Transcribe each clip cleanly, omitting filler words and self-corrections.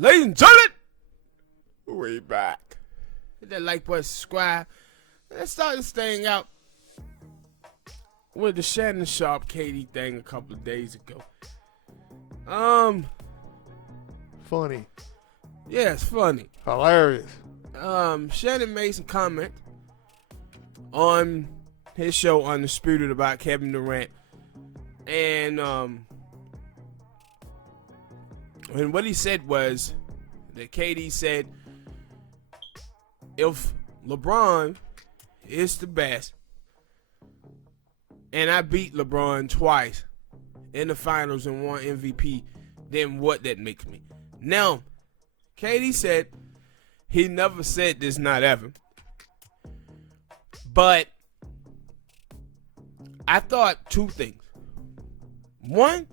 Ladies and gentlemen, we back. Hit that like button, subscribe. Let's start this thing out with the Shannon Sharpe KD thing a couple of days ago. Funny. Yeah, it's funny. Hilarious. Shannon made some comment on his show Undisputed about Kevin Durant. And what he said was that KD said, if LeBron is the best and I beat LeBron twice in the finals and won MVP, then what that makes me. Now, KD said he never said this, not ever. But I thought two things. One,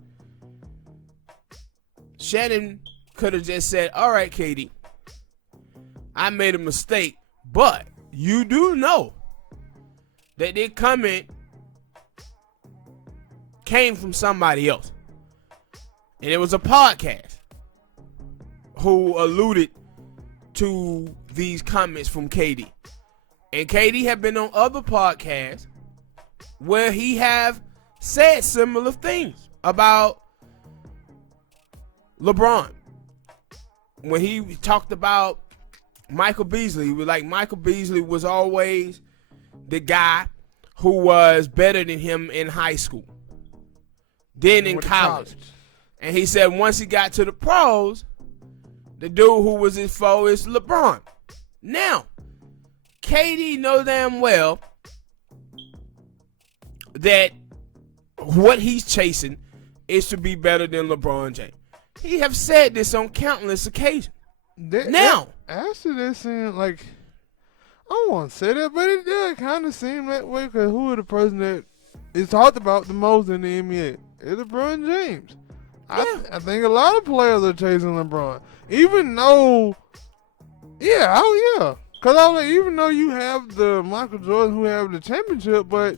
Shannon could have just said, all right, KD, I made a mistake, but you do know that their comment came from somebody else. And it was a podcast who alluded to these comments from KD. And KD have been on other podcasts where he have said similar things about LeBron. When he talked about Michael Beasley, he was like, Michael Beasley was always the guy who was better than him in high school, then in college. And he said once he got to the pros, the dude who was his foe is LeBron. Now, KD know damn well that what he's chasing is to be better than LeBron James. He have said this on countless occasions. Actually, that seemed like, I don't want to say that, but it did kind of seem that way, because who is the person that is talked about the most in the NBA? It's LeBron James. Yeah. I think a lot of players are chasing LeBron. Even though, because I was like, even though you have the Michael Jordan who have the championship, but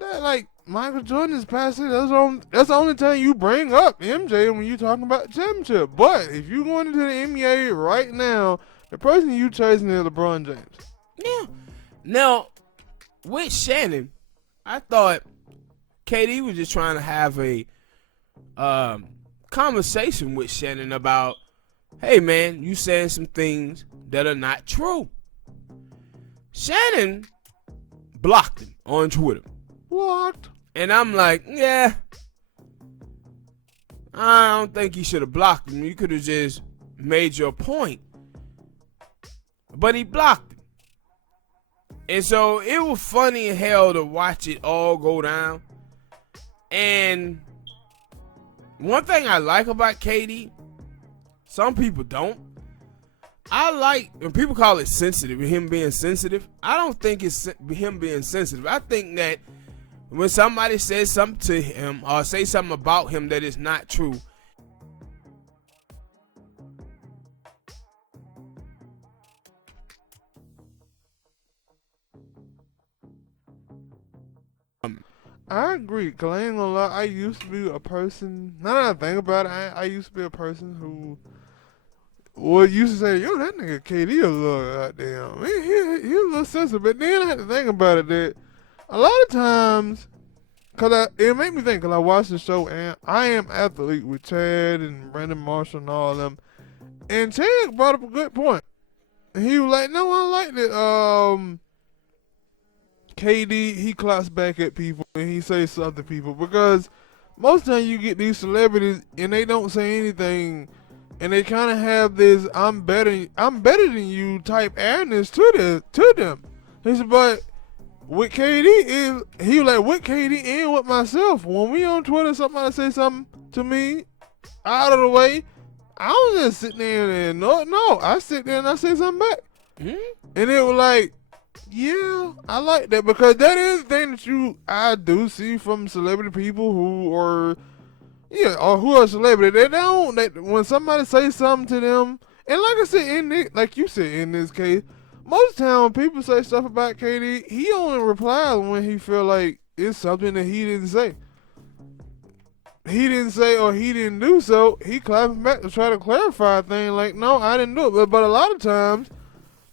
that, like, Michael Jordan is past it. That's the only time you bring up MJ when you talking about championship. But if you going into the NBA right now, the person you chasing is LeBron James. Yeah. Now, with Shannon, I thought KD was just trying to have a conversation with Shannon about, hey man, you saying some things that are not true. Shannon blocked him on Twitter. What? And I'm like, yeah, I don't think you should have blocked him. You could have just made your point. But he blocked him. And so it was funny as hell to watch it all go down. And one thing I like about KD, some people don't. I like, when people call it sensitive, him being sensitive, I don't think it's him being sensitive. I think that when somebody says something to him or say something about him that is not true, I agree, because I ain't gonna lie, I used to be a person, now that I think about it, I used to be a person who used to say, yo, that nigga KD a little goddamn, he a little sensitive. But then I had to think about it that a lot of times, because it made me think, because I watched the show, and I Am Athlete with Chad and Brandon Marshall and all of them, and Chad brought up a good point. And he was like, no, I like that KD, he claps back at people and he says stuff to people, because most of the time you get these celebrities and they don't say anything, and they kind of have this I'm better than you type arrogance to them. He said, but with KD he was like, with KD and with myself, when we on Twitter, somebody say something to me out of the way, I don't just sit there and no, I sit there and I say something back. Mm-hmm. And it was like, yeah, I like that, because that is the thing that I do see from celebrity people who are, or who are celebrity. When somebody says something to them, and like I said, like you said in this case, most of the time when people say stuff about KD, he only replies when he feel like it's something that he didn't say. he didn't say or he didn't do so, he clapping back to try to clarify things like, no, I didn't do it. But a lot of times,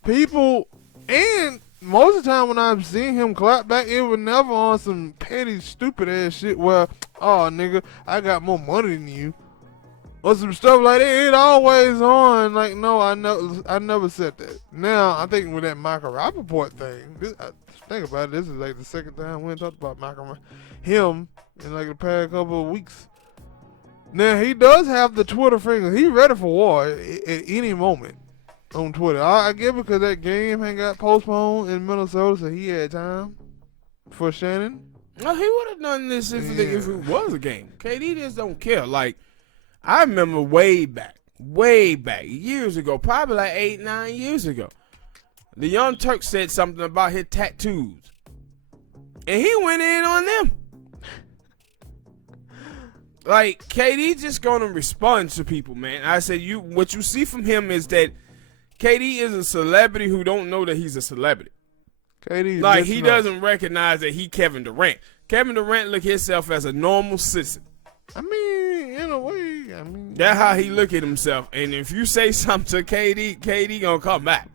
people, and most of the time when I've seen him clap back, it was never on some petty, stupid ass shit where, oh, nigga, I got more money than you. Or some stuff like that. It always on, like, no, I never said that. Now, I think with that Michael Rappaport thing, think about it, this is like the second time we talked about him in like the past couple of weeks. Now, he does have the Twitter finger. He ready for war at any moment on Twitter. I get because that game had got postponed in Minnesota, so he had time for Shannon. No, he would have done this if it was a game. KD just don't care. Like, I remember way back, years ago, probably like 8-9 years ago, the Young Turk said something about his tattoos. And he went in on them. Like, KD just gonna respond to people, man. I said, what you see from him is that KD is a celebrity who don't know that he's a celebrity. KD, like, he doesn't recognize that he Kevin Durant. Kevin Durant look himself as a normal citizen. I mean, in a way, that's how he look at himself. And if you say something to KD gonna come back.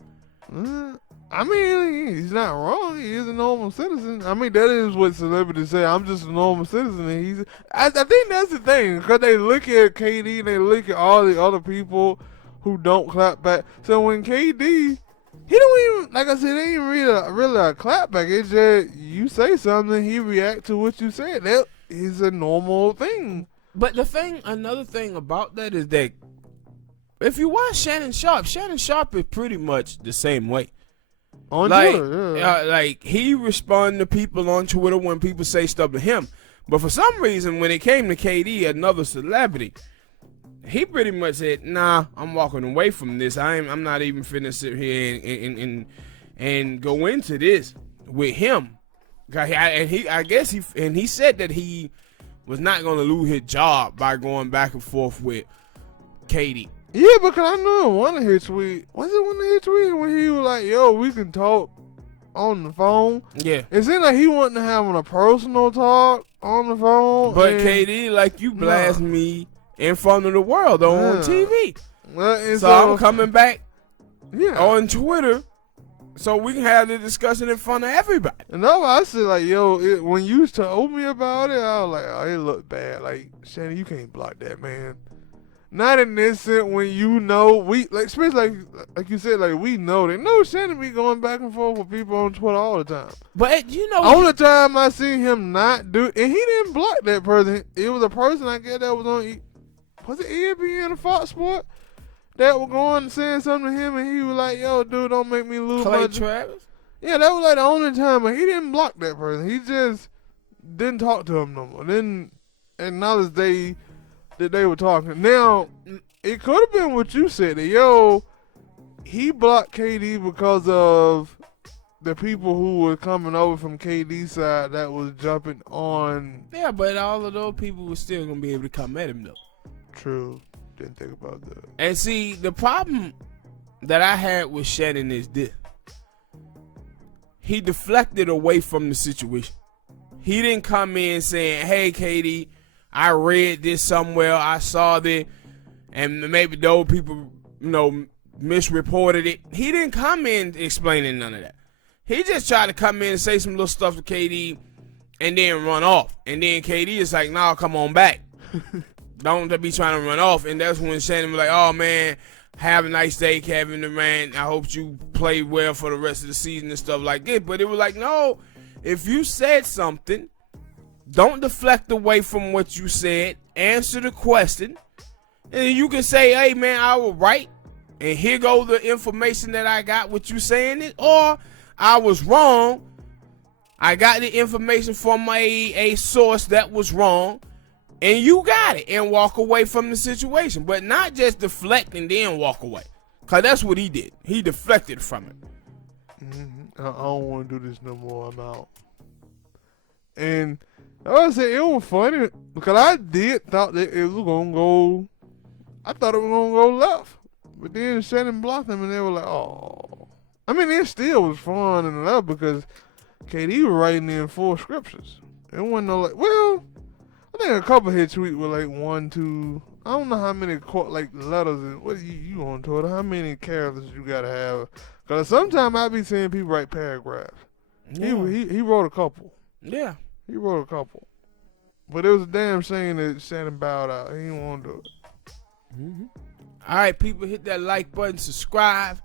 I mean, he's not wrong. He is a normal citizen. I mean, that is what celebrities say. I'm just a normal citizen. And I think that's the thing, because they look at KD and they look at all the other people who don't clap back. So when KD, he don't even, like I said, it ain't really a clap back. It's just you say something, he react to what you said. That is a normal thing. But another thing about that is that if you watch Shannon Sharpe is pretty much the same way. On Twitter, yeah. Like, he respond to people on Twitter when people say stuff to him. But for some reason, when it came to KD, another celebrity, he pretty much said, nah, I'm walking away from this. I'm not even finna sit here and go into this with him. And he said that he was not going to lose his job by going back and forth with KD. Yeah, because I know one of his tweets, was it one of his tweets when he was like, yo, we can talk on the phone? Yeah. It seemed like he wasn't having a personal talk on the phone. But KD, like, you blast me in front of the world on TV. Well, so I'm coming back on Twitter so we can have the discussion in front of everybody. And that's why I said, like, yo, when you told me about it, I was like, oh, it looked bad. Like, Shannon, you can't block that, man. Not in this sense when you know, especially like you said, like, we know that. No, Shannon be going back and forth with people on Twitter all the time. But, you know. Only time I seen him not do, and he didn't block that person. It was a person, I guess, that was on, was it ESPN or Fox Sports? That was going and saying something to him, and he was like, yo, dude, don't make me lose Clay my Travis? Yeah, that was like the only time, but he didn't block that person. He just didn't talk to him no more. Didn't acknowledge that they were talking. Now, it could have been what you said, that, yo, he blocked KD because of the people who were coming over from KD's side that was jumping on. Yeah, but all of those people were still going to be able to come at him, though. True. Didn't think about that. And see, the problem that I had with Shannon is this. He deflected away from the situation. He didn't come in saying, hey, KD, I read this somewhere, I saw this, and maybe those people, misreported it. He didn't come in explaining none of that. He just tried to come in and say some little stuff to KD and then run off. And then KD is like, nah, come on back. Don't be trying to run off. And that's when Shannon was like, oh, man, have a nice day, Kevin Durant. I hope you play well for the rest of the season and stuff like that. But it was like, no, if you said something, don't deflect away from what you said. Answer the question. And you can say, hey, man, I was right. And here go the information that I got with you saying it. Or I was wrong. I got the information from a source that was wrong. And you got it. And walk away from the situation. But not just deflect and then walk away. Because that's what he did. He deflected from it. Mm-hmm. I don't want to do this no more. I'm out. And I said it was funny because I did thought that it was gonna go. I thought it was gonna go left, but then Shannon blocked them, and they were like, "Oh." I mean, it still was fun and left because KD was writing in full scriptures. It wasn't no like, well, I think a couple hit tweet with like 1, 2. I don't know how many like letters and what you on Twitter? How many characters you gotta have? Cause sometimes I be seeing people write paragraphs. Yeah. He wrote a couple. Yeah. He wrote a couple. But it was a damn shame that Shannon bowed out. He didn't want to do it. All right, people, hit that like button, subscribe.